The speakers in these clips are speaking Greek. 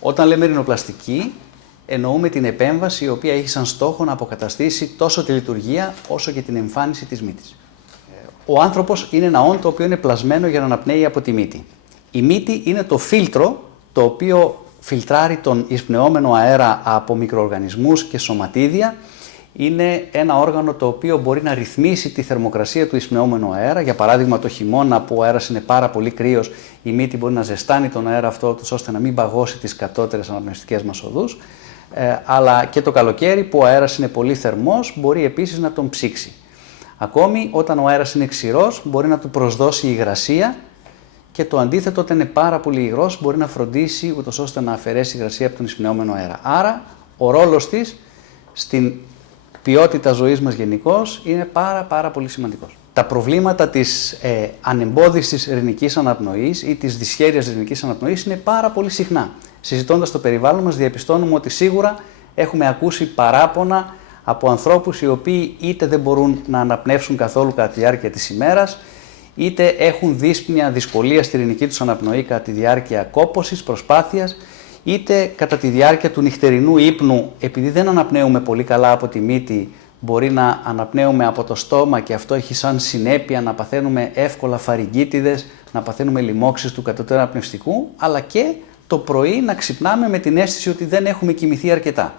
Όταν λέμε ρινοπλαστική, εννοούμε την επέμβαση η οποία έχει σαν στόχο να αποκαταστήσει τόσο τη λειτουργία όσο και την εμφάνιση της μύτης. Ο άνθρωπος είναι ένα όν το οποίο είναι πλασμένο για να αναπνέει από τη μύτη. Η μύτη είναι το φίλτρο το οποίο φιλτράρει τον εισπνεόμενο αέρα από μικροοργανισμούς και σωματίδια. Είναι ένα όργανο το οποίο μπορεί να ρυθμίσει τη θερμοκρασία του εισπνεόμενου αέρα. Για παράδειγμα, το χειμώνα που ο αέρας είναι πάρα πολύ κρύος, η μύτη μπορεί να ζεστάνει τον αέρα αυτό ώστε να μην παγώσει τις κατώτερες αναπνευστικές μας οδούς. Αλλά και το καλοκαίρι που ο αέρας είναι πολύ θερμός μπορεί επίσης να τον ψήξει. Ακόμη όταν ο αέρας είναι ξηρός μπορεί να του προσδώσει υγρασία και το αντίθετο όταν είναι πάρα πολύ υγρός μπορεί να φροντίσει ούτως ώστε να αφαιρέσει υγρασία από τον εισπνεόμενο αέρα. Άρα ο ρόλος της στην ποιότητα ζωής μας γενικώς είναι πάρα πολύ σημαντικός. Τα προβλήματα της ανεμπόδιστης ρηνικής αναπνοής ή της δυσχέρειας ρηνικής αναπνοής είναι πάρα πολύ συχνά. Συζητώντας το περιβάλλον μας διαπιστώνουμε ότι σίγουρα έχουμε ακούσει παράπονα από ανθρώπους οι οποίοι είτε δεν μπορούν να αναπνεύσουν καθόλου κατά τη διάρκεια της ημέρας, είτε έχουν δύσπνοια δυσκολία στη ρηνική τους αναπνοή κατά τη διάρκεια κόπωσης, προσπάθειας, είτε κατά τη διάρκεια του νυχτερινού ύπνου, επειδή δεν αναπνέουμε πολύ καλά από τη μύτη, μπορεί να αναπνέουμε από το στόμα και αυτό έχει σαν συνέπεια να παθαίνουμε εύκολα φαρυγγίτιδες, να παθαίνουμε λοιμώξεις του κατωτέρου αναπνευστικού, αλλά και το πρωί να ξυπνάμε με την αίσθηση ότι δεν έχουμε κοιμηθεί αρκετά.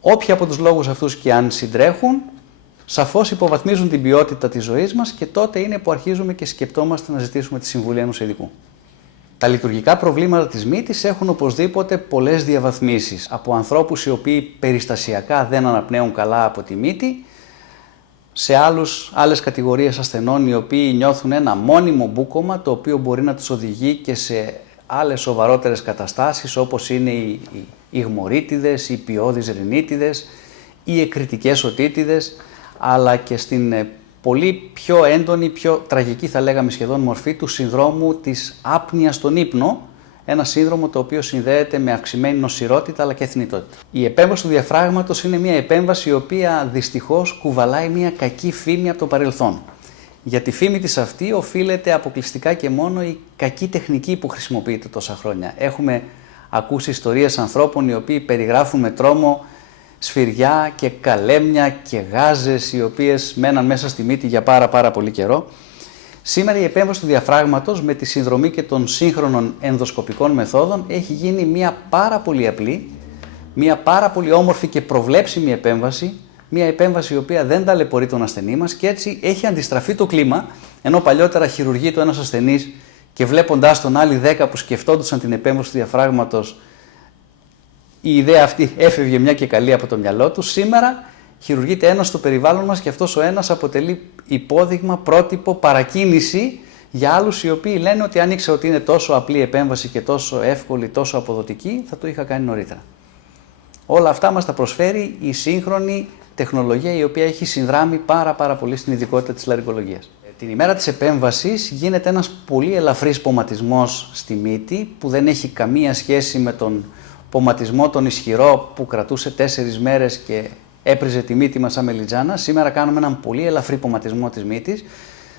Όποιοι από τους λόγους αυτούς και αν συντρέχουν, σαφώς υποβαθμίζουν την ποιότητα της ζωής μας και τότε είναι που αρχίζουμε και σκεπτόμαστε να ζητήσουμε τη συμβουλή ενός ειδικού. Τα λειτουργικά προβλήματα της μύτης έχουν οπωσδήποτε πολλές διαβαθμίσεις. Από ανθρώπους οι οποίοι περιστασιακά δεν αναπνέουν καλά από τη μύτη, σε άλλες κατηγορίες ασθενών οι οποίοι νιώθουν ένα μόνιμο μπούκωμα το οποίο μπορεί να τους οδηγεί και σε άλλες σοβαρότερες καταστάσεις όπως είναι οι ιγμωρίτιδες, οι ποιώδεις ρινίτιδες, οι εκρητικές οτίτιδες, αλλά και στην πολύ πιο έντονη, πιο τραγική θα λέγαμε σχεδόν μορφή του συνδρόμου της άπνοιας στον ύπνο, ένα σύνδρομο το οποίο συνδέεται με αυξημένη νοσηρότητα αλλά και θνητότητα. Η επέμβαση του διαφράγματος είναι μια επέμβαση η οποία δυστυχώς κουβαλάει μια κακή φήμη από το παρελθόν. Για τη φήμη της αυτή οφείλεται αποκλειστικά και μόνο η κακή τεχνική που χρησιμοποιείται τόσα χρόνια. Έχουμε ακούσει ιστορίες ανθρώπων οι οποίοι περιγράφουν με τρόμο σφυριά και καλέμια και γάζες οι οποίες μέναν μέσα στη μύτη για πάρα πολύ καιρό. Σήμερα η επέμβαση του διαφράγματος με τη συνδρομή και των σύγχρονων ενδοσκοπικών μεθόδων έχει γίνει μια πάρα πολύ απλή, μια πάρα πολύ όμορφη και προβλέψιμη επέμβαση, μια επέμβαση η οποία δεν ταλαιπωρεί τον ασθενή μας και έτσι έχει αντιστραφεί το κλίμα, ενώ παλιότερα χειρουργείται ο ένας ασθενής και βλέποντας τον άλλοι 10 που σκεφτόντουσαν την επέμβαση του διαφράγματος, η ιδέα αυτή έφευγε μια και καλή από το μυαλό του. Σήμερα χειρουργείται ένας στο περιβάλλον μας και αυτός ο ένας αποτελεί υπόδειγμα, πρότυπο, παρακίνηση για άλλους οι οποίοι λένε ότι αν ήξερα ότι είναι τόσο απλή επέμβαση και τόσο εύκολη, τόσο αποδοτική, θα το είχα κάνει νωρίτερα. Όλα αυτά μας τα προσφέρει η σύγχρονη τεχνολογία η οποία έχει συνδράμει πάρα πολύ στην ειδικότητα της λαρυγγολογίας. Την ημέρα της επέμβασης γίνεται ένας πολύ ελαφρύς ποματισμός στη μύτη που δεν έχει καμία σχέση με τον ποματισμό τον ισχυρό που κρατούσε 4 μέρες και έπριζε τη μύτη μας σαν μελιτζάνα. Σήμερα κάνουμε έναν πολύ ελαφρύ ποματισμό της μύτης,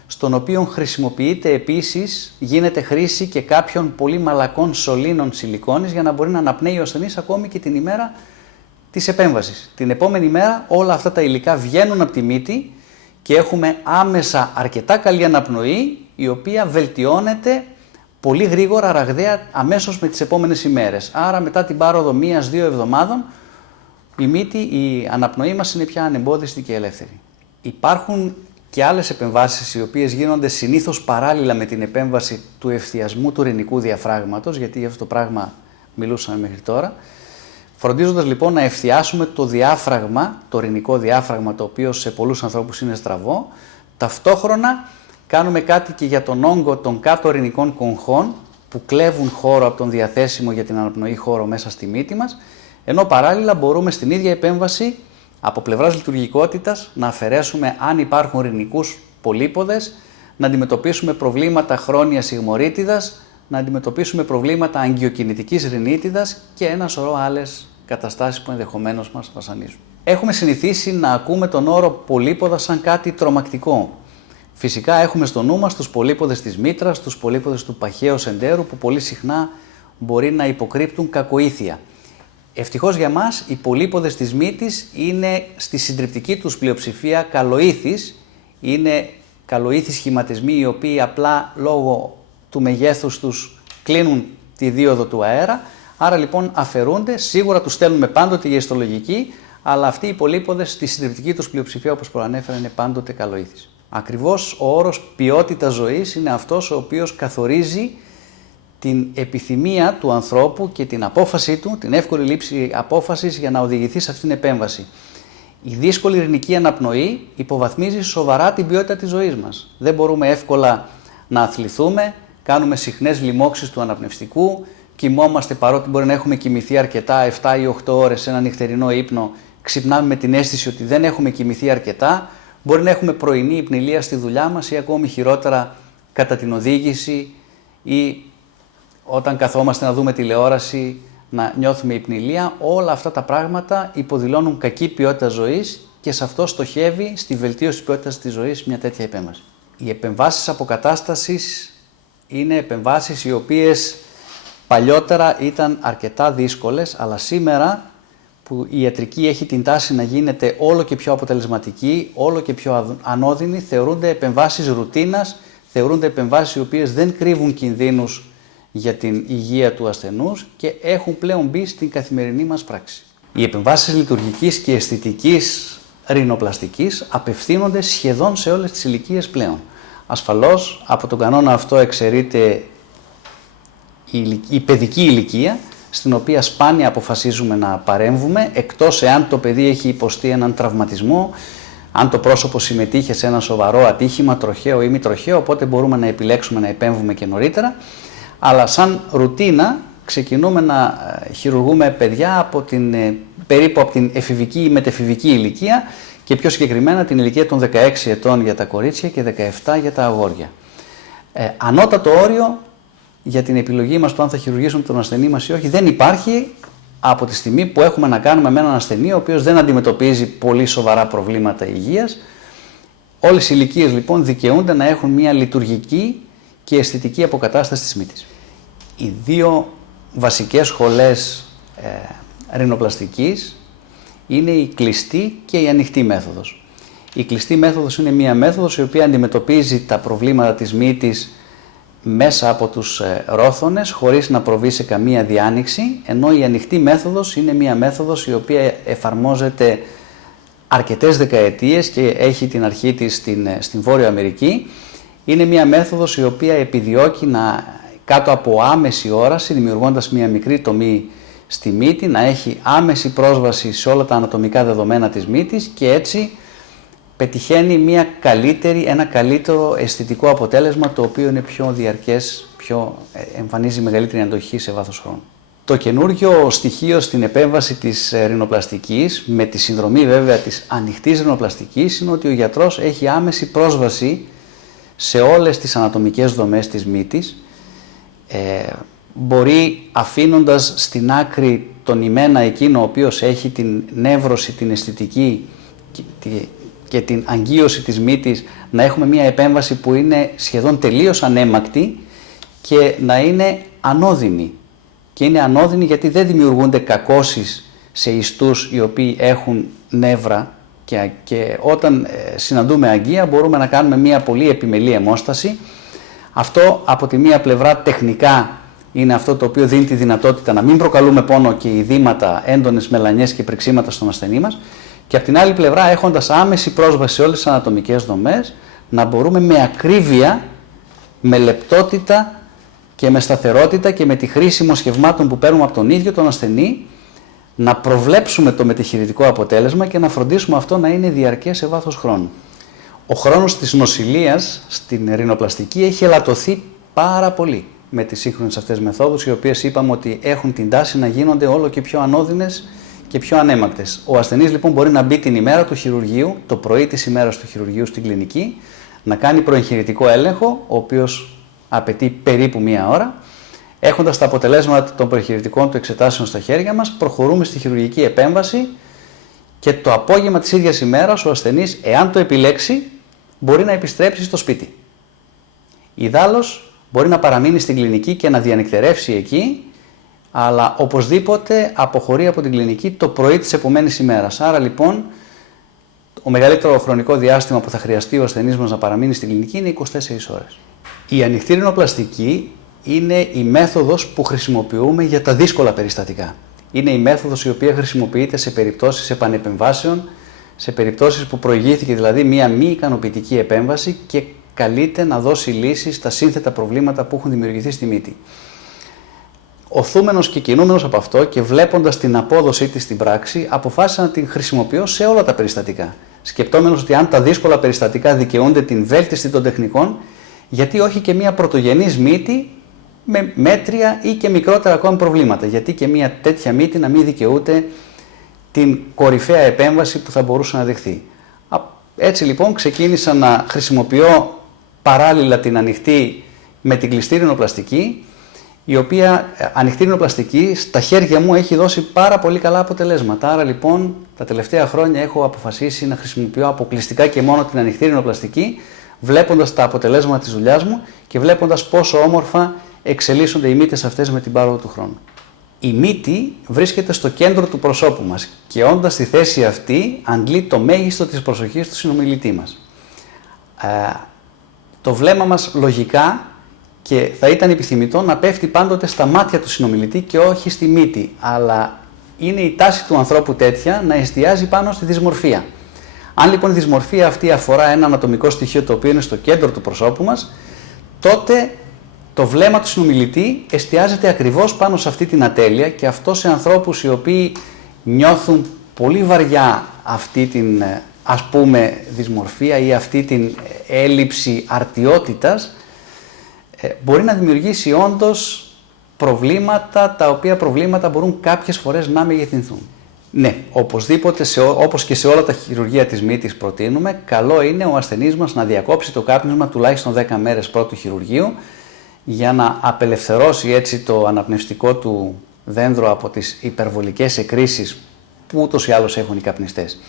στον οποίο χρησιμοποιείται επίσης, γίνεται χρήση και κάποιων πολύ μαλακών σωλήνων σιλικόνης για να μπορεί να αναπνέει ο ασθενής ακόμη και την ημέρα της επέμβασης. Την επόμενη μέρα όλα αυτά τα υλικά βγαίνουν από τη μύτη και έχουμε άμεσα αρκετά καλή αναπνοή, η οποία βελτιώνεται πολύ γρήγορα, ραγδαία, αμέσως με τις επόμενες ημέρες. Άρα μετά την πάροδο 1-2 εβδομάδων η αναπνοή μας είναι πια ανεμπόδιστη και ελεύθερη. Υπάρχουν και άλλες επεμβάσεις οι οποίες γίνονται συνήθως παράλληλα με την επέμβαση του ευθιασμού του ρηνικού διαφράγματος, γιατί για αυτό το πράγμα μιλούσαμε μέχρι τώρα. Φροντίζοντας λοιπόν να ευθιάσουμε το διάφραγμα, το ρηνικό διάφραγμα, το οποίο σε πολλούς ανθρώπους είναι στραβό, ταυτόχρονα κάνουμε κάτι και για τον όγκο των κάτω ρηνικών κογχών που κλέβουν χώρο από τον διαθέσιμο για την αναπνοή χώρο μέσα στη μύτη μας, ενώ παράλληλα μπορούμε στην ίδια επέμβαση από πλευράς λειτουργικότητας να αφαιρέσουμε αν υπάρχουν ρηνικούς πολύποδες, να αντιμετωπίσουμε προβλήματα χρόνιας ιγμωρίτιδας, να αντιμετωπίσουμε προβλήματα αγκιοκινητικής ρινίτιδας και ένα σωρό άλλες καταστάσεις που ενδεχομένως μας βασανίζουν. Έχουμε συνηθίσει να ακούμε τον όρο πολύποδα σαν κάτι τρομακτικό. Φυσικά έχουμε στο νου μας τους πολύποδες της μήτρας, τους πολύποδες του παχαίου εντέρου που πολύ συχνά μπορεί να υποκρύπτουν κακοήθεια. Ευτυχώς για μας, οι πολύποδες της μύτης είναι στη συντριπτική τους πλειοψηφία καλοήθεις. Είναι καλοήθεις σχηματισμοί οι οποίοι απλά λόγω του μεγέθους τους κλείνουν τη δίωδο του αέρα. Άρα λοιπόν αφαιρούνται, σίγουρα τους στέλνουμε πάντοτε για ιστολογική, αλλά αυτοί οι πολύποδες στη συντριπτική τους πλειοψηφία, όπως προανέφερα, είναι πάντοτε καλοήθεις. Ακριβώς ο όρος ποιότητα ζωής είναι αυτός ο οποίος καθορίζει την επιθυμία του ανθρώπου και την απόφασή του, την εύκολη λήψη απόφασης για να οδηγηθεί σε αυτήν την επέμβαση. Η δύσκολη ειρηνική αναπνοή υποβαθμίζει σοβαρά την ποιότητα της ζωής μας. Δεν μπορούμε εύκολα να αθληθούμε, κάνουμε συχνές λοιμώξεις του αναπνευστικού, κοιμόμαστε παρότι μπορεί να έχουμε κοιμηθεί αρκετά, 7 ή 8 ώρες σε ένα νυχτερινό ύπνο, ξυπνάμε με την αίσθηση ότι δεν έχουμε κοιμηθεί αρκετά, μπορεί να έχουμε πρωινή υπνηλία στη δουλειά μας ή ακόμη χειρότερα κατά την οδήγηση ή όταν καθόμαστε να δούμε τηλεόραση να νιώθουμε υπνηλία. Όλα αυτά τα πράγματα υποδηλώνουν κακή ποιότητα ζωής και σε αυτό στοχεύει στη βελτίωση της ποιότητας της ζωής μια τέτοια επέμβαση. Οι επεμβάσεις αποκατάστασης είναι επεμβάσεις οι οποίες παλιότερα ήταν αρκετά δύσκολες, αλλά σήμερα που η ιατρική έχει την τάση να γίνεται όλο και πιο αποτελεσματική, όλο και πιο ανώδυνη, θεωρούνται επεμβάσεις ρουτίνας, θεωρούνται επεμβάσεις οι οποίες δεν κρύβουν κινδύνους για την υγεία του ασθενούς και έχουν πλέον μπει στην καθημερινή μας πράξη. Οι επεμβάσεις λειτουργικής και αισθητικής ρινοπλαστικής απευθύνονται σχεδόν σε όλες τις ηλικίες πλέον. Ασφαλώς από τον κανόνα αυτό εξαιρείται η παιδική ηλικία, στην οποία σπάνια αποφασίζουμε να παρέμβουμε, εκτός εάν το παιδί έχει υποστεί έναν τραυματισμό, αν το πρόσωπο συμμετείχε σε ένα σοβαρό ατύχημα, τροχαίο ή μη τροχαίο, οπότε μπορούμε να επιλέξουμε να επέμβουμε και νωρίτερα. Αλλά σαν ρουτίνα ξεκινούμε να χειρουργούμε παιδιά περίπου από την εφηβική ή μετεφηβική ηλικία και πιο συγκεκριμένα την ηλικία των 16 ετών για τα κορίτσια και 17 για τα αγόρια. Ανώτατο όριο για την επιλογή μας του αν θα χειρουργήσουμε τον ασθενή μας ή όχι δεν υπάρχει από τη στιγμή που έχουμε να κάνουμε με έναν ασθενή ο οποίος δεν αντιμετωπίζει πολύ σοβαρά προβλήματα υγείας. Όλες οι ηλικίες λοιπόν δικαιούνται να έχουν μια λειτουργική και αισθητική αποκατάσταση της μύτης. Οι δύο βασικές σχολές ρινοπλαστικής είναι η κλειστή και η ανοιχτή μέθοδος. Η κλειστή μέθοδος είναι μια μέθοδος η οποία αντιμετωπίζει τα προβλήματα της μύτης μέσα από τους ρόθωνες χωρίς να προβεί σε καμία διάνοιξη, ενώ η ανοιχτή μέθοδος είναι μια μέθοδος η οποία εφαρμόζεται αρκετές δεκαετίες και έχει την αρχή της στην Βόρεια Αμερική. Είναι μια μέθοδος η οποία επιδιώκει κάτω από άμεση όραση, δημιουργώντας μια μικρή τομή στη μύτη, να έχει άμεση πρόσβαση σε όλα τα ανατομικά δεδομένα της μύτης και έτσι πετυχαίνει ένα καλύτερο αισθητικό αποτέλεσμα, το οποίο είναι πιο διαρκές, εμφανίζει μεγαλύτερη αντοχή σε βάθος χρόνου. Το καινούργιο στοιχείο στην επέμβαση της ρινοπλαστικής, με τη συνδρομή βέβαια της ανοιχτής ρινοπλαστικής, είναι ότι ο γιατρός έχει άμεση πρόσβαση σε όλες τις ανατομικές δομές της μύτης. Μπορεί, αφήνοντας στην άκρη τον ημένα εκείνο ο οποίος έχει την νεύρωση, την αισθητική και την αγγείωση της μύτης, να έχουμε μια επέμβαση που είναι σχεδόν τελείως ανέμακτη και να είναι ανώδυνη. Και είναι ανώδυνη γιατί δεν δημιουργούνται κακώσεις σε ιστούς οι οποίοι έχουν νεύρα και όταν συναντούμε αγγεία μπορούμε να κάνουμε μια πολύ επιμελή αιμόσταση. Αυτό από τη μία πλευρά τεχνικά είναι αυτό το οποίο δίνει τη δυνατότητα να μην προκαλούμε πόνο και ειδήματα, έντονες μελανιές και πριξίματα στον ασθενή μας, και από την άλλη πλευρά, έχοντας άμεση πρόσβαση σε όλες τις ανατομικές δομές, να μπορούμε με ακρίβεια, με λεπτότητα και με σταθερότητα και με τη χρήση μοσχευμάτων που παίρνουμε από τον ίδιο τον ασθενή, να προβλέψουμε το μετεχειρητικό αποτέλεσμα και να φροντίσουμε αυτό να είναι διαρκές σε βάθος χρόνου. Ο χρόνος της νοσηλείας στην ρινοπλαστική έχει ελαττωθεί πάρα πολύ με τις σύγχρονες αυτές μεθόδους, οι οποίες είπαμε ότι έχουν την τάση να γίνονται όλο και πιο ανώδυνες και πιο ανέμακτες. Ο ασθενής λοιπόν μπορεί να μπει την ημέρα του χειρουργείου, το πρωί της ημέρας του χειρουργείου στην κλινική, να κάνει προεγχειρητικό έλεγχο, ο οποίος απαιτεί περίπου μία ώρα. Έχοντας τα αποτελέσματα των προεγχειρητικών του εξετάσεων στα χέρια μας, προχωρούμε στη χειρουργική επέμβαση και το απόγευμα της ίδιας ημέρας ο ασθενής, εάν το επιλέξει, μπορεί να επιστρέψει στο σπίτι. Ιδάλλως, μπορεί να παραμείνει στην κλινική και να διανυκτερεύσει εκεί αλλά οπωσδήποτε αποχωρεί από την κλινική το πρωί της επομένης ημέρας. Άρα λοιπόν, ο μεγαλύτερο χρονικό διάστημα που θα χρειαστεί ο ασθενής μας να παραμείνει στην κλινική είναι 24 ώρες. Η ανοιχτή ρινοπλαστική είναι η μέθοδος που χρησιμοποιούμε για τα δύσκολα περιστατικά. Είναι η μέθοδος η οποία χρησιμοποιείται σε περιπτώσεις επανεπεμβάσεων, σε περιπτώσεις που προηγήθηκε δηλαδή μία μη ικανοποιητική επέμβαση και καλείται να δώσει λύσεις στα σύνθετα προβλήματα που έχουν δημιουργηθεί στη μύτη. Οθούμενος και κινούμενος από αυτό και βλέποντας την απόδοσή της στην πράξη, αποφάσισα να την χρησιμοποιώ σε όλα τα περιστατικά. Σκεπτόμενος ότι αν τα δύσκολα περιστατικά δικαιούνται την βέλτιστη των τεχνικών, γιατί όχι και μια πρωτογενής μύτη με μέτρια ή και μικρότερα ακόμη προβλήματα. Γιατί και μια τέτοια μύτη να μην δικαιούται την κορυφαία επέμβαση που θα μπορούσε να δεχθεί. Έτσι λοιπόν ξεκίνησα να χρησιμοποιώ παράλληλα την ανοιχτή με την κλειστή ρινοπλαστική, η οποία ανοιχτή ρινοπλαστική στα χέρια μου έχει δώσει πάρα πολύ καλά αποτελέσματα. Άρα λοιπόν τα τελευταία χρόνια έχω αποφασίσει να χρησιμοποιώ αποκλειστικά και μόνο την ανοιχτή ρινοπλαστική, βλέποντας τα αποτελέσματα της δουλειάς μου και βλέποντας πόσο όμορφα εξελίσσονται οι μύτες αυτές με την πάροδο του χρόνου. Η μύτη βρίσκεται στο κέντρο του προσώπου μας και όντας στη θέση αυτή αντλεί το μέγιστο της προσοχής του συνομιλητή μας. Το βλέμμα μας λογικά και θα ήταν επιθυμητό να πέφτει πάντοτε στα μάτια του συνομιλητή και όχι στη μύτη, αλλά είναι η τάση του ανθρώπου τέτοια να εστιάζει πάνω στη δυσμορφία. Αν λοιπόν η δυσμορφία αυτή αφορά ένα ανατομικό στοιχείο το οποίο είναι στο κέντρο του προσώπου μας, τότε το βλέμμα του συνομιλητή εστιάζεται ακριβώς πάνω σε αυτή την ατέλεια και αυτό σε ανθρώπους οι οποίοι νιώθουν πολύ βαριά αυτή την ας πούμε δυσμορφία ή αυτή την έλλειψη αρτιότητας, μπορεί να δημιουργήσει όντως προβλήματα, τα οποία προβλήματα μπορούν κάποιες φορές να μεγεθυνθούν. Ναι, οπωσδήποτε, όπως και σε όλα τα χειρουργεία της μύτης προτείνουμε, καλό είναι ο ασθενής μας να διακόψει το κάπνισμα τουλάχιστον 10 μέρες πρώτου χειρουργείου, για να απελευθερώσει έτσι το αναπνευστικό του δένδρο από τις υπερβολικές εκκρίσεις που ούτως ή άλλως έχουν οι καπνιστές.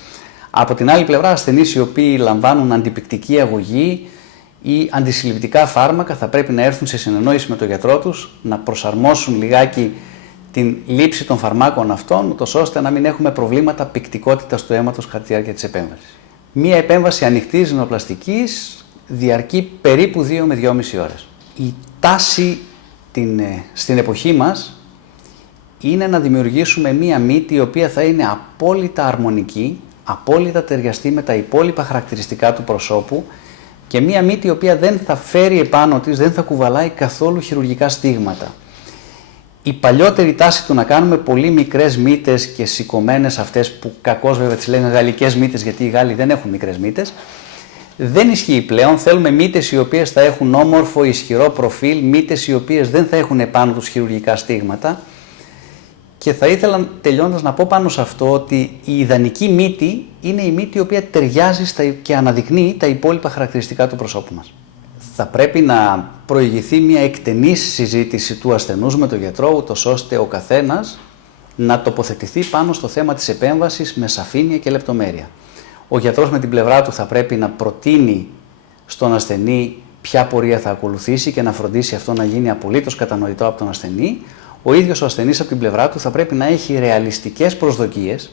Από την άλλη πλευρά, ασθενείς οι οποίοι λαμβάνουν αντιπικτική αγωγή ή αντισυλληπτικά φάρμακα θα πρέπει να έρθουν σε συνεννόηση με τον γιατρό τους, να προσαρμόσουν λιγάκι την λήψη των φαρμάκων αυτών, ούτως ώστε να μην έχουμε προβλήματα πυκτικότητας του αίματος κατά τη διάρκεια της επέμβασης. Μία επέμβαση ανοιχτής ρινοπλαστικής διαρκεί περίπου 2 με 2,5 ώρες. Η τάση στην εποχή μας είναι να δημιουργήσουμε μία μύτη η οποία θα είναι απόλυτα αρμονική, απόλυτα ταιριαστή με τα υπόλοιπα χαρακτηριστικά του προσώπου και μία μύτη η οποία δεν θα φέρει επάνω της, δεν θα κουβαλάει καθόλου χειρουργικά στίγματα. Η παλιότερη τάση του να κάνουμε πολύ μικρές μύτες και σηκωμένες αυτές που κακώς βέβαια τις λένε γαλλικές μύτες, γιατί οι Γάλλοι δεν έχουν μικρές μύτες, δεν ισχύει πλέον. Θέλουμε μύτες οι οποίες θα έχουν όμορφο, ισχυρό προφίλ, μύτες οι οποίες δεν θα έχουν επάνω τους χειρουργικά στίγματα. Και θα ήθελα τελειώντας να πω πάνω σε αυτό ότι η ιδανική μύτη είναι η μύτη η οποία ταιριάζει και αναδεικνύει τα υπόλοιπα χαρακτηριστικά του προσώπου μας. Θα πρέπει να προηγηθεί μια εκτενής συζήτηση του ασθενούς με τον γιατρό, ούτως ώστε ο καθένας να τοποθετηθεί πάνω στο θέμα της επέμβασης με σαφήνεια και λεπτομέρεια. Ο γιατρός με την πλευρά του θα πρέπει να προτείνει στον ασθενή ποια πορεία θα ακολουθήσει και να φροντίσει αυτό να γίνει απολύτως κατανοητό από τον ασθενή. Ο ίδιος ο ασθενής από την πλευρά του θα πρέπει να έχει ρεαλιστικές προσδοκίες.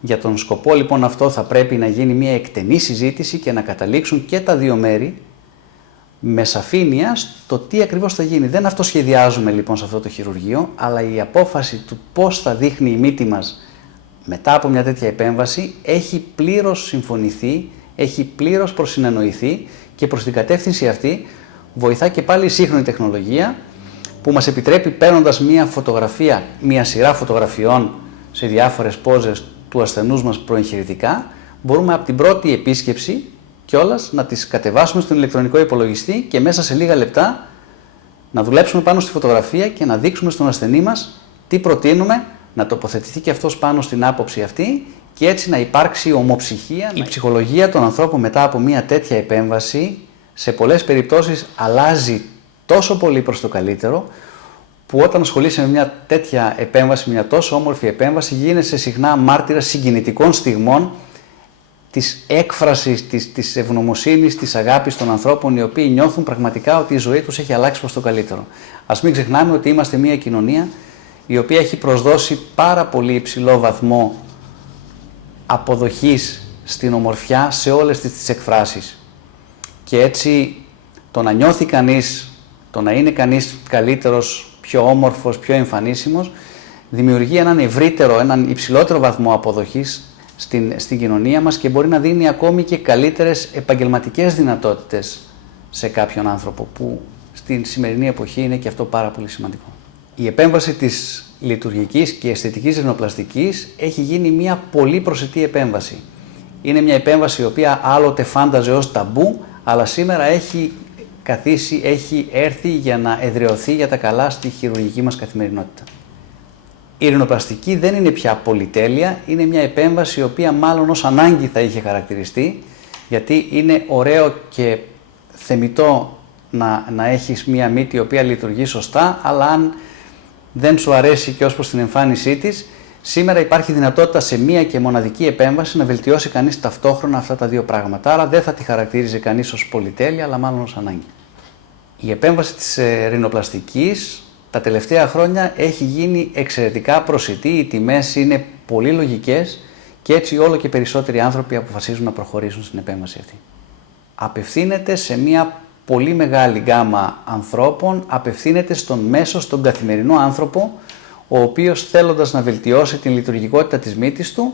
Για τον σκοπό λοιπόν αυτό θα πρέπει να γίνει μια εκτενή συζήτηση και να καταλήξουν και τα δύο μέρη με σαφήνεια στο τι ακριβώς θα γίνει. Δεν αυτοσχεδιάζουμε λοιπόν σε αυτό το χειρουργείο, αλλά η απόφαση του πώς θα δείχνει η μύτη μας μετά από μια τέτοια επέμβαση έχει πλήρως συμφωνηθεί, έχει πλήρως προσυνεννοηθεί και προς την κατεύθυνση αυτή βοηθά και πάλι η σύγχρονη τεχνολογία που μας επιτρέπει παίρνοντας μια φωτογραφία, μια σειρά φωτογραφιών σε διάφορες πόζες του ασθενούς μας προεγχειρητικά, μπορούμε από την πρώτη επίσκεψη κιόλας να τις κατεβάσουμε στον ηλεκτρονικό υπολογιστή και μέσα σε λίγα λεπτά να δουλέψουμε πάνω στη φωτογραφία και να δείξουμε στον ασθενή μας τι προτείνουμε, να τοποθετηθεί και αυτός πάνω στην άποψη αυτή και έτσι να υπάρξει ομοψυχία. Η ψυχολογία των ανθρώπων μετά από μια τέτοια επέμβαση σε πολλές περιπτώσεις αλλάζει τόσο πολύ προς το καλύτερο, που όταν ασχολείσαι με μια τέτοια επέμβαση, μια τόσο όμορφη επέμβαση, γίνεσαι συχνά μάρτυρας συγκινητικών στιγμών της έκφρασης, της ευγνωμοσύνης, της αγάπης των ανθρώπων, οι οποίοι νιώθουν πραγματικά ότι η ζωή τους έχει αλλάξει προς το καλύτερο. Ας μην ξεχνάμε ότι είμαστε μια κοινωνία η οποία έχει προσδώσει πάρα πολύ υψηλό βαθμό αποδοχής στην ομορφιά σε όλες τις εκφράσεις. Και έτσι το να νιώθει κανείς, το να είναι κανείς καλύτερος, πιο όμορφος, πιο εμφανίσιμος, δημιουργεί έναν υψηλότερο βαθμό αποδοχής στην κοινωνία μας και μπορεί να δίνει ακόμη και καλύτερες επαγγελματικές δυνατότητες σε κάποιον άνθρωπο, που στην σημερινή εποχή είναι και αυτό πάρα πολύ σημαντικό. Η επέμβαση της λειτουργικής και αισθητικής ρινοπλαστικής έχει γίνει μια πολύ προσιτή επέμβαση. Είναι μια επέμβαση η οποία άλλοτε φάνταζε ως ταμπού, αλλά σήμερα έχει καθίσει, έχει έρθει για να εδραιωθεί για τα καλά στη χειρουργική μας καθημερινότητα. Η ρινοπλαστική δεν είναι πια πολυτέλεια, είναι μια επέμβαση η οποία μάλλον ως ανάγκη θα είχε χαρακτηριστεί, γιατί είναι ωραίο και θεμιτό να έχεις μια μύτη η οποία λειτουργεί σωστά, αλλά αν δεν σου αρέσει και ως προς την εμφάνισή της, σήμερα υπάρχει δυνατότητα σε μία και μοναδική επέμβαση να βελτιώσει κανείς ταυτόχρονα αυτά τα δύο πράγματα. Άρα δεν θα τη χαρακτήριζε κανείς ως πολυτέλεια, αλλά μάλλον ως ανάγκη. Η επέμβαση της ρινοπλαστικής τα τελευταία χρόνια έχει γίνει εξαιρετικά προσιτή, οι τιμές είναι πολύ λογικές και έτσι όλο και περισσότεροι άνθρωποι αποφασίζουν να προχωρήσουν στην επέμβαση αυτή. Απευθύνεται σε μία πολύ μεγάλη γκάμα ανθρώπων, απευθύνεται στον καθημερινό άνθρωπο, ο οποίος θέλοντας να βελτιώσει την λειτουργικότητα της μύτης του,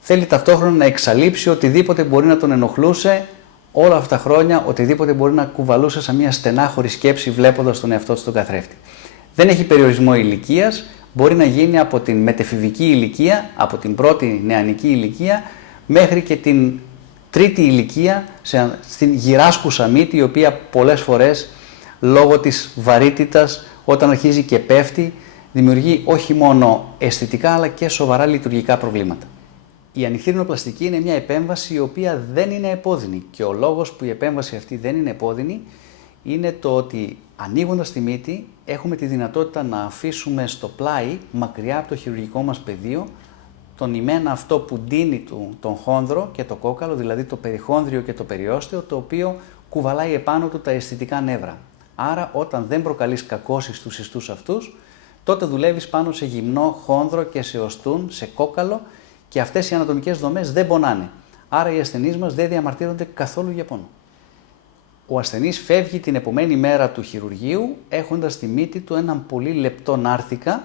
θέλει ταυτόχρονα να εξαλείψει οτιδήποτε μπορεί να τον ενοχλούσε όλα αυτά τα χρόνια, οτιδήποτε μπορεί να κουβαλούσε σαν μια στενάχωρη σκέψη βλέποντας τον εαυτό του στον καθρέφτη. Δεν έχει περιορισμό ηλικίας, μπορεί να γίνει από την μετεφηβική ηλικία, από την πρώτη νεανική ηλικία, μέχρι και την τρίτη ηλικία, στην γυράσκουσα μύτη, η οποία πολλές φορές λόγω της βαρύτητας, όταν αρχίζει και πέφτει, δημιουργεί όχι μόνο αισθητικά αλλά και σοβαρά λειτουργικά προβλήματα. Η ανοιχτή ρινοπλαστική είναι μια επέμβαση η οποία δεν είναι επώδυνη και ο λόγος που η επέμβαση αυτή δεν είναι επώδυνη είναι το ότι ανοίγοντας τη μύτη έχουμε τη δυνατότητα να αφήσουμε στο πλάι, μακριά από το χειρουργικό μας πεδίο, τον ημένα αυτό που ντύνει τον χόνδρο και το κόκαλο, δηλαδή το περιχόνδριο και το περιόστεο, το οποίο κουβαλάει επάνω του τα αισθητικά νεύρα. Άρα όταν δεν προκαλείς κακώσεις στους ιστούς αυτούς, τότε δουλεύεις πάνω σε γυμνό χόνδρο και σε οστούν, σε κόκαλο, και αυτές οι ανατομικές δομές δεν πονάνε. Άρα οι ασθενείς μας δεν διαμαρτύρονται καθόλου για πόνο. Ο ασθενής φεύγει την επομένη μέρα του χειρουργείου έχοντας στη μύτη του έναν πολύ λεπτό νάρθηκα,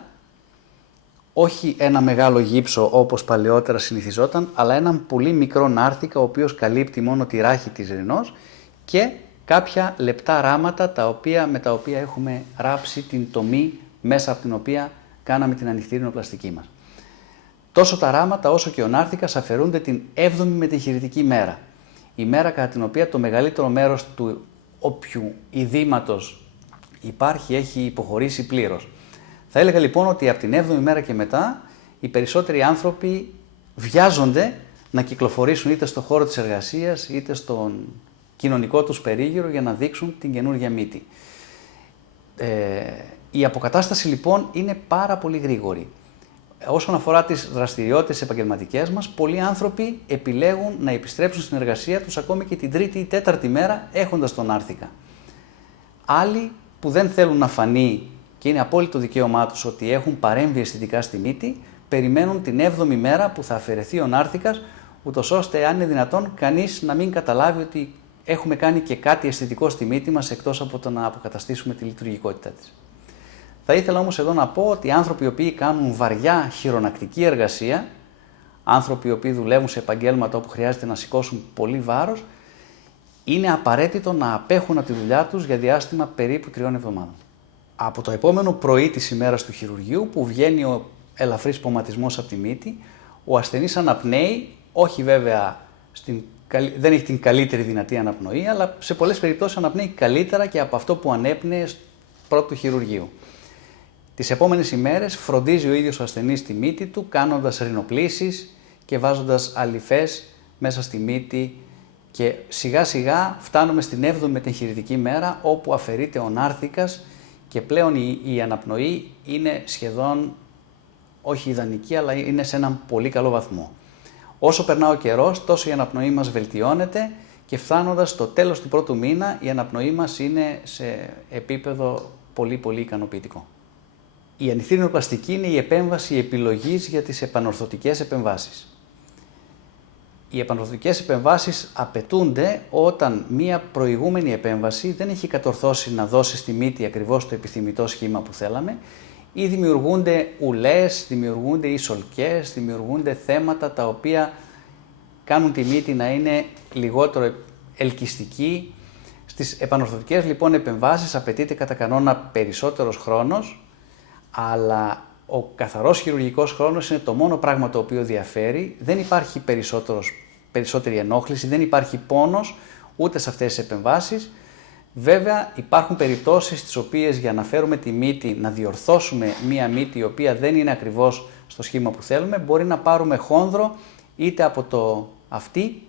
όχι ένα μεγάλο γύψο όπως παλαιότερα συνηθιζόταν, αλλά έναν πολύ μικρό νάρθηκα ο οποίος καλύπτει μόνο τη ράχη της ρινός και κάποια λεπτά ράματα με τα οποία έχουμε ράψει την τομή μέσα από την οποία κάναμε την ανοιχτή ρινοπλαστική μας. Τόσο τα ράματα όσο και ο νάρθηκας αφαιρούνται την 7η μετεγχειρητική μέρα. Η μέρα κατά την οποία το μεγαλύτερο μέρος του όποιου ειδήματος υπάρχει έχει υποχωρήσει πλήρως. Θα έλεγα λοιπόν ότι από την 7η μέρα και μετά οι περισσότεροι άνθρωποι βιάζονται να κυκλοφορήσουν είτε στον χώρο της εργασίας είτε στον κοινωνικό τους περίγυρο για να δείξουν την καινούργια μύτη. Η αποκατάσταση λοιπόν είναι πάρα πολύ γρήγορη. Όσον αφορά τις δραστηριότητες επαγγελματικές μας, πολλοί άνθρωποι επιλέγουν να επιστρέψουν στην εργασία τους ακόμη και την 3η ή 4η μέρα έχοντας τον νάρθηκα. Άλλοι που δεν θέλουν να φανεί και είναι απόλυτο δικαίωμά τους ότι έχουν παρέμβει αισθητικά στη μύτη, περιμένουν την 7η μέρα που θα αφαιρεθεί ο νάρθηκας, ούτως ώστε αν είναι δυνατόν κανείς να μην καταλάβει ότι έχουμε κάνει και κάτι αισθητικό στη μύτη μας εκτός από το να αποκαταστήσουμε τη λειτουργικότητά της. Θα ήθελα όμως εδώ να πω ότι οι άνθρωποι οι οποίοι κάνουν βαριά χειρονακτική εργασία, άνθρωποι οι οποίοι δουλεύουν σε επαγγέλματα όπου χρειάζεται να σηκώσουν πολύ βάρος, είναι απαραίτητο να απέχουν από τη δουλειά τους για διάστημα περίπου 3 εβδομάδων. Από το επόμενο πρωί της ημέρας του χειρουργείου, που βγαίνει ο ελαφρύς πομματισμός από τη μύτη, ο ασθενής αναπνέει, όχι βέβαια δεν έχει την καλύτερη δυνατή αναπνοή, αλλά σε πολλές περιπτώσεις αναπνέει καλύτερα και από αυτό που ανέπνεε πρώτου χειρουργείου. Τις επόμενες ημέρες φροντίζει ο ίδιος ο ασθενής τη μύτη του, κάνοντας ρινοπλήσεις και βάζοντας αλυφές μέσα στη μύτη και σιγά σιγά φτάνουμε στην 7η μετεγχειρητική μέρα όπου αφαιρείται ο νάρθηκας και πλέον η αναπνοή είναι σχεδόν όχι ιδανική αλλά είναι σε έναν πολύ καλό βαθμό. Όσο περνά ο καιρός τόσο η αναπνοή μας βελτιώνεται και φτάνοντας στο τέλος του πρώτου μήνα η αναπνοή μας είναι σε επίπεδο πολύ ικανοποιητικό. Η ανοιχτή ρινοπλαστική είναι η επέμβαση επιλογής για τις επανορθωτικές επεμβάσεις. Οι επανορθωτικές επεμβάσεις απαιτούνται όταν μία προηγούμενη επέμβαση δεν έχει κατορθώσει να δώσει στη μύτη ακριβώς το επιθυμητό σχήμα που θέλαμε ή δημιουργούνται ουλές, δημιουργούνται ισολκές, δημιουργούνται θέματα τα οποία κάνουν τη μύτη να είναι λιγότερο ελκυστική. Στις επανορθωτικές λοιπόν επεμβάσεις απαιτείται κατά κανόνα περισσότερος χρόνος, αλλά ο καθαρός χειρουργικός χρόνος είναι το μόνο πράγμα το οποίο διαφέρει. Δεν υπάρχει περισσότερη ενόχληση, δεν υπάρχει πόνος ούτε σε αυτές τις επεμβάσεις. Βέβαια υπάρχουν περιπτώσεις στις οποίες για να φέρουμε τη μύτη, να διορθώσουμε μία μύτη η οποία δεν είναι ακριβώς στο σχήμα που θέλουμε, μπορεί να πάρουμε χόνδρο είτε από το αυτί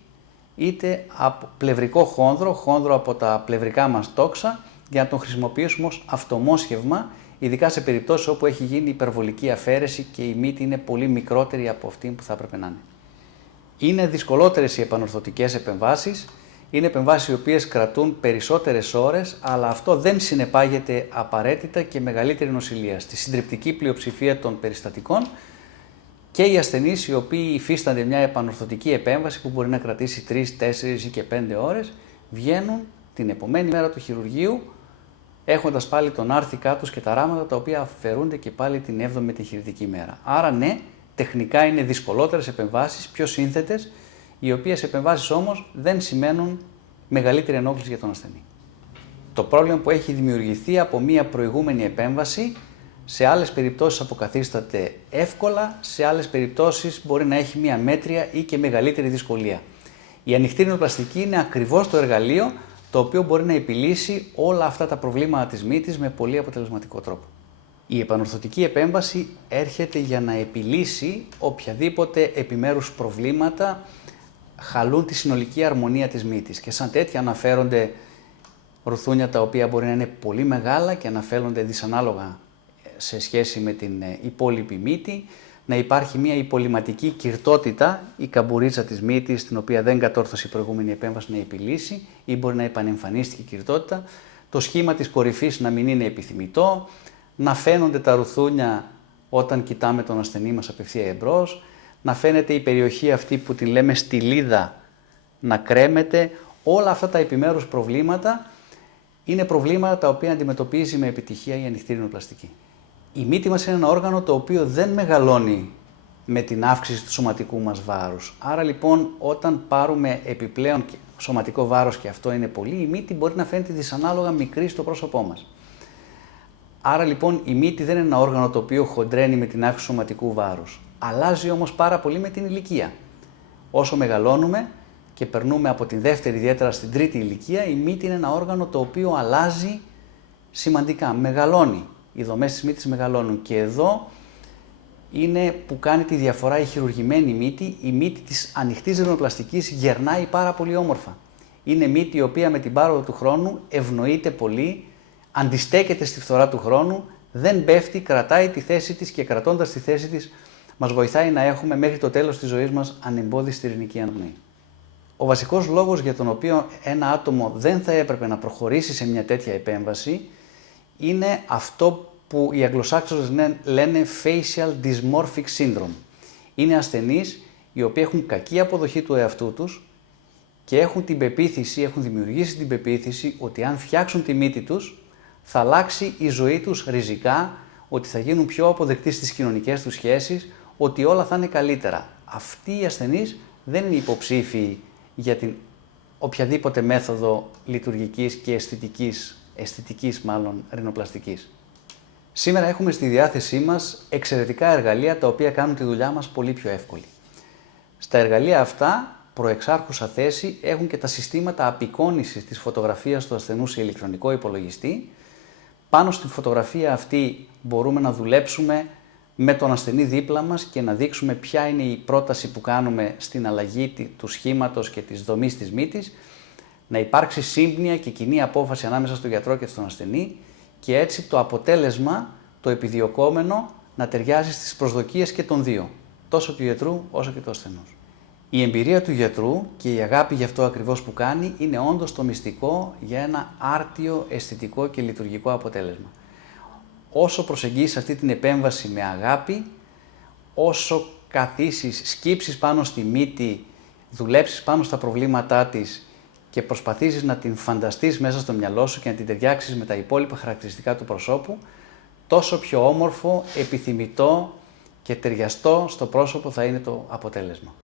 είτε από πλευρικό χόνδρο από τα πλευρικά μας τόξα για να τον χρησιμοποιήσουμε ως αυτομόσχευμα, ειδικά σε περιπτώσεις όπου έχει γίνει υπερβολική αφαίρεση και η μύτη είναι πολύ μικρότερη από αυτή που θα έπρεπε να είναι. Είναι δυσκολότερες οι επανορθωτικές επεμβάσεις, είναι επεμβάσεις οι οποίες κρατούν περισσότερες ώρες, αλλά αυτό δεν συνεπάγεται απαραίτητα και μεγαλύτερη νοσηλεία. Στη συντριπτική πλειοψηφία των περιστατικών και οι ασθενείς οι οποίοι υφίστανται μια επανορθωτική επέμβαση που μπορεί να κρατήσει 3, 4 ή και 5 ώρες, βγαίνουν την επομένη μέρα του χειρουργείου έχοντας πάλι τον άρθρικά τους και τα ράματα τα οποία αφαιρούνται και πάλι την 7η μετεχειρητική μέρα. Άρα ναι, τεχνικά είναι δυσκολότερες επεμβάσεις, πιο σύνθετες, οι οποίες επεμβάσεις όμως δεν σημαίνουν μεγαλύτερη ενόχληση για τον ασθενή. Το πρόβλημα που έχει δημιουργηθεί από μία προηγούμενη επέμβαση, σε άλλες περιπτώσεις αποκαθίσταται εύκολα, σε άλλες περιπτώσεις μπορεί να έχει μία μέτρια ή και μεγαλύτερη δυσκολία. Η ανοιχτή ρινοπλαστική είναι ακριβώς το εργαλείο το οποίο μπορεί να επιλύσει όλα αυτά τα προβλήματα της μύτης με πολύ αποτελεσματικό τρόπο. Η επανορθωτική επέμβαση έρχεται για να επιλύσει οποιαδήποτε επιμέρους προβλήματα χαλούν τη συνολική αρμονία της μύτης και σαν τέτοια αναφέρονται ρουθούνια τα οποία μπορεί να είναι πολύ μεγάλα και αναφέρονται δυσανάλογα σε σχέση με την υπόλοιπη μύτη, να υπάρχει μια υπολοιματική κυρτότητα, η καμπουρίτσα της μύτης, την οποία δεν κατόρθωσε η προηγούμενη επέμβαση να επιλύσει ή μπορεί να επανεμφανίστηκε η κυρτότητα, το σχήμα της κορυφής να μην είναι επιθυμητό, να φαίνονται τα ρουθούνια όταν κοιτάμε τον ασθενή μας απευθεία εμπρός, να φαίνεται η περιοχή αυτή που την λέμε στυλίδα να κρέμεται. Όλα αυτά τα επιμέρους προβλήματα είναι προβλήματα τα οποία αντιμετωπίζει με επιτυχία η ανοιχτή ρινοπλαστική. Η μύτη μας είναι ένα όργανο το οποίο δεν μεγαλώνει με την αύξηση του σωματικού μας βάρους. Άρα λοιπόν όταν πάρουμε επιπλέον σωματικό βάρος και αυτό είναι πολύ, η μύτη μπορεί να φαίνεται δυσανάλογα μικρή στο πρόσωπό μας. Άρα λοιπόν η μύτη δεν είναι ένα όργανο το οποίο χοντρένει με την αύξηση του σωματικού βάρους. Αλλάζει όμως πάρα πολύ με την ηλικία. Όσο μεγαλώνουμε και περνούμε από την δεύτερη ιδιαίτερα στην τρίτη ηλικία, η μύτη είναι ένα όργανο το οποίο αλλάζει σημαντικά, μεγαλώνει. Οι δομές της μύτης μεγαλώνουν και εδώ είναι που κάνει τη διαφορά η χειρουργημένη μύτη. Η μύτη της ανοιχτής ρινοπλαστικής γερνάει πάρα πολύ όμορφα. Είναι μύτη η οποία με την πάροδο του χρόνου ευνοείται πολύ, αντιστέκεται στη φθορά του χρόνου, δεν πέφτει, κρατάει τη θέση της και κρατώντας τη θέση της μας βοηθάει να έχουμε μέχρι το τέλος της ζωής μας ανεμπόδιστη ειρηνική αναπνοή. Ο βασικός λόγος για τον οποίο ένα άτομο δεν θα έπρεπε να προχωρήσει σε μια τέτοια επέμβαση είναι αυτό που οι Αγγλοσάξονες λένε facial dysmorphic syndrome. Είναι ασθενείς οι οποίοι έχουν κακή αποδοχή του εαυτού τους και έχουν δημιουργήσει την πεποίθηση ότι αν φτιάξουν τη μύτη τους θα αλλάξει η ζωή τους ριζικά, ότι θα γίνουν πιο αποδεκτοί στις κοινωνικές τους σχέσεις, ότι όλα θα είναι καλύτερα. Αυτοί οι ασθενείς δεν είναι υποψήφιοι για την οποιαδήποτε μέθοδο λειτουργικής και αισθητικής ρινοπλαστικής. Σήμερα έχουμε στη διάθεσή μας εξαιρετικά εργαλεία τα οποία κάνουν τη δουλειά μας πολύ πιο εύκολη. Στα εργαλεία αυτά, προεξάρχουσα θέση, έχουν και τα συστήματα απεικόνησης της φωτογραφίας του ασθενού σε ηλεκτρονικό υπολογιστή. Πάνω στην φωτογραφία αυτή μπορούμε να δουλέψουμε με τον ασθενή δίπλα μας και να δείξουμε ποια είναι η πρόταση που κάνουμε στην αλλαγή του σχήματος και της δομής της μύτης, να υπάρξει σύμπνοια και κοινή απόφαση ανάμεσα στον γιατρό και στον ασθενή και έτσι το αποτέλεσμα, το επιδιωκόμενο, να ταιριάζει στις προσδοκίες και των δύο, τόσο του γιατρού όσο και του ασθενούς. Η εμπειρία του γιατρού και η αγάπη για αυτό ακριβώς που κάνει είναι όντως το μυστικό για ένα άρτιο, αισθητικό και λειτουργικό αποτέλεσμα. όσο προσεγγίσεις αυτή την επέμβαση με αγάπη, όσο καθίσεις, σκύψεις πάνω στη μύτη, δουλέψεις πάνω στα προβλήματά της και προσπαθήσεις να την φανταστείς μέσα στο μυαλό σου και να την ταιριάξεις με τα υπόλοιπα χαρακτηριστικά του προσώπου, τόσο πιο όμορφο, επιθυμητό και ταιριαστό στο πρόσωπο θα είναι το αποτέλεσμα.